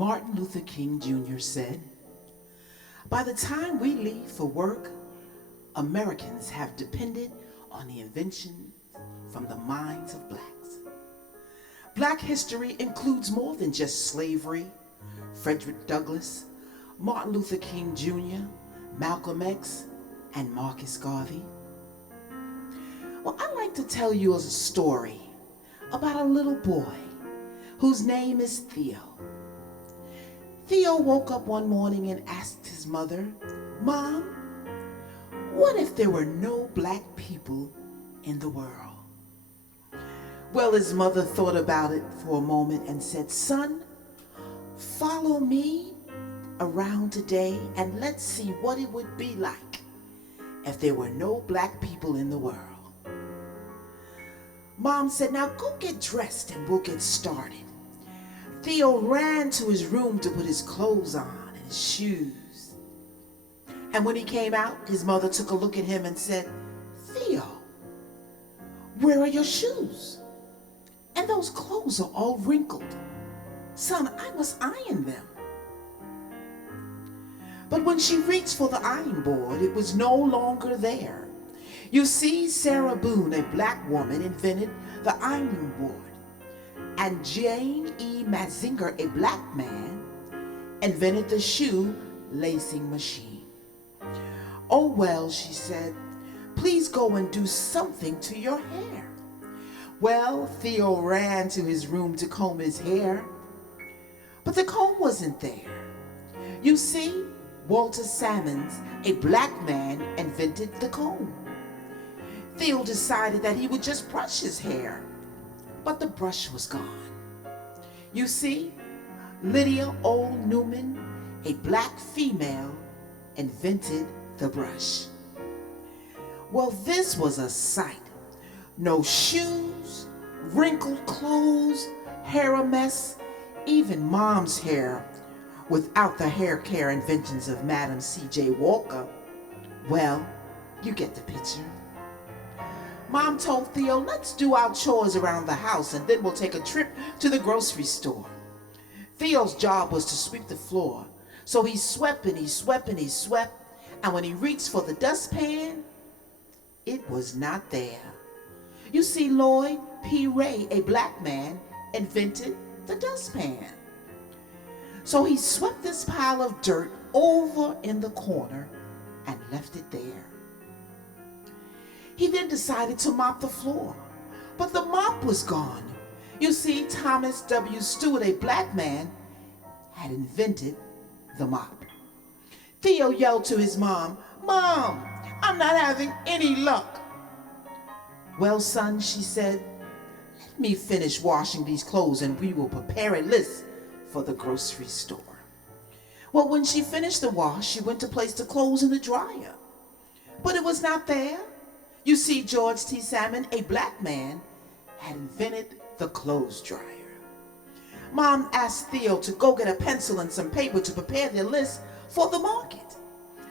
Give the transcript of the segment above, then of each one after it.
Martin Luther King Jr. said, "By the time we leave for work, Americans have depended on the invention from the minds of blacks." Black history includes more than just slavery, Frederick Douglass, Martin Luther King Jr., Malcolm X, and Marcus Garvey. Well, I'd like to tell you a story about a little boy whose name is Theo. Theo woke up one morning and asked his mother, "Mom, what if there were no black people in the world?" Well, his mother thought about it for a moment and said, "Son, follow me around today and let's see what it would be like if there were no black people in the world." Mom said, "Now go get dressed and we'll get started." Theo ran to his room to put his clothes on and his shoes. And when he came out, his mother took a look at him and said, "Theo, where are your shoes? And those clothes are all wrinkled. Son, I must iron them." But when she reached for the iron board, it was no longer there. You see, Sarah Boone, a black woman, invented the ironing board. And Jane E. Mazinger, a black man, invented the shoe lacing machine. "Oh well," she said, "please go and do something to your hair." Well, Theo ran to his room to comb his hair, but the comb wasn't there. You see, Walter Sammons, a black man, invented the comb. Theo decided that he would just brush his hair, but the brush was gone. You see, Lydia O. Newman, a black female, invented the brush. Well, this was a sight. No shoes, wrinkled clothes, hair a mess, even Mom's hair without the hair care inventions of Madam C.J. Walker. Well, you get the picture. Mom told Theo, "Let's do our chores around the house and then we'll take a trip to the grocery store." Theo's job was to sweep the floor. So he swept and he swept and he swept, and when he reached for the dustpan, it was not there. You see, Lloyd P. Ray, a black man, invented the dustpan. So he swept this pile of dirt over in the corner and left it there. He then decided to mop the floor, but the mop was gone. You see, Thomas W. Stewart, a black man, had invented the mop. Theo yelled to his mom, "Mom, I'm not having any luck." "Well, son," she said, "let me finish washing these clothes and we will prepare a list for the grocery store." Well, when she finished the wash, she went to place the clothes in the dryer, but it was not there. You see, George T. Salmon, a black man, had invented the clothes dryer. Mom asked Theo to go get a pencil and some paper to prepare their list for the market.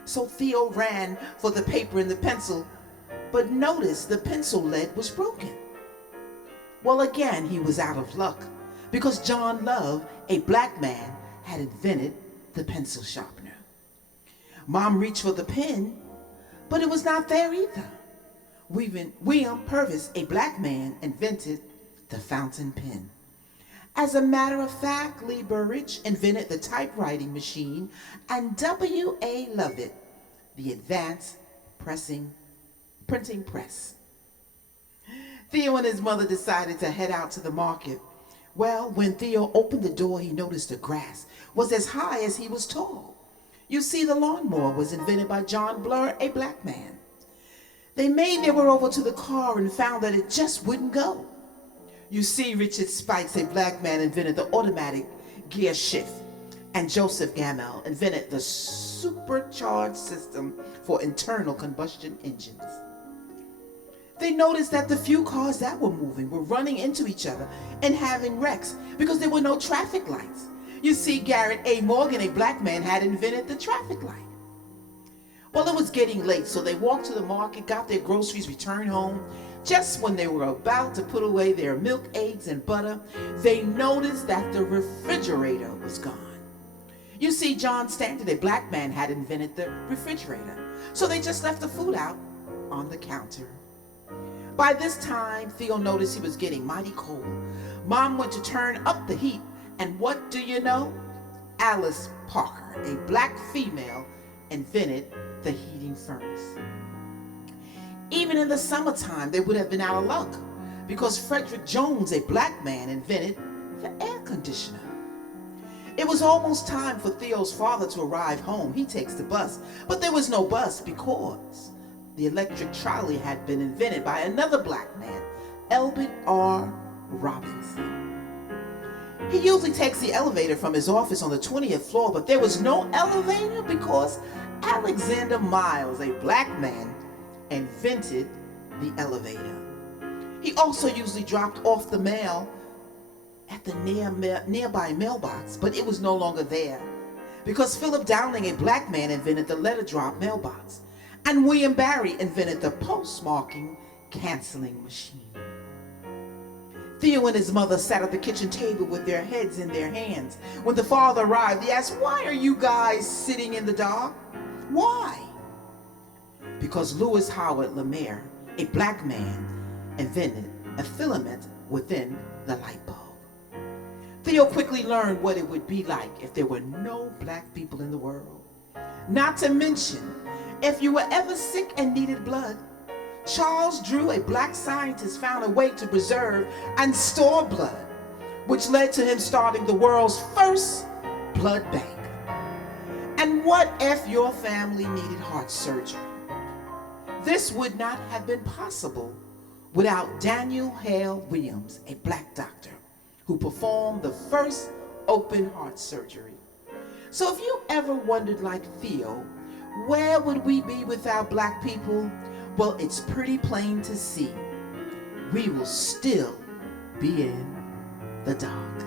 So Theo ran for the paper and the pencil, but noticed the pencil lead was broken. Well, again, he was out of luck because John Love, a black man, had invented the pencil sharpener. Mom reached for the pen, but it was not there either. William Purvis, a black man, invented the fountain pen. As a matter of fact, Lee Burridge invented the typewriting machine, and W.A. Lovett, the advanced printing press. Theo and his mother decided to head out to the market. Well, when Theo opened the door, he noticed the grass was as high as he was tall. You see, the lawnmower was invented by John Blur, a black man. They made their way over to the car and found that it just wouldn't go. You see, Richard Spikes, a black man, invented the automatic gear shift, and Joseph Gamel invented the supercharged system for internal combustion engines. They noticed that the few cars that were moving were running into each other and having wrecks because there were no traffic lights. You see, Garrett A. Morgan, a black man, had invented the traffic light. Well, it was getting late, so they walked to the market, got their groceries, returned home. Just when they were about to put away their milk, eggs, and butter, they noticed that the refrigerator was gone. You see, John Standard, a black man, had invented the refrigerator, so they just left the food out on the counter. By this time, Theo noticed he was getting mighty cold. Mom went to turn up the heat, and what do you know? Alice Parker, a black female, invented the heating furnace. Even in the summertime, they would have been out of luck because Frederick Jones, a black man, invented the air conditioner. It was almost time for Theo's father to arrive home. He takes the bus, but there was no bus because the electric trolley had been invented by another black man, Elbert R. Robinson. He usually takes the elevator from his office on the 20th floor, but there was no elevator because Alexander Miles, a black man, invented the elevator. He also usually dropped off the mail at the nearby mailbox, but it was no longer there because Philip Downing, a black man, invented the letter drop mailbox, and William Barry invented the postmarking canceling machine. Theo and his mother sat at the kitchen table with their heads in their hands. When the father arrived, he asked, "Why are you guys sitting in the dark?" "Why?" "Because Louis Howard Lemaire, a black man, invented a filament within the light bulb." Theo quickly learned what it would be like if there were no black people in the world. Not to mention, if you were ever sick and needed blood, Charles Drew, a black scientist, found a way to preserve and store blood, which led to him starting the world's first blood bank. And what if your family needed heart surgery? This would not have been possible without Daniel Hale Williams, a black doctor, who performed the first open heart surgery. So if you ever wondered, like Theo, where would we be without black people? Well, it's pretty plain to see. We will still be in the dark.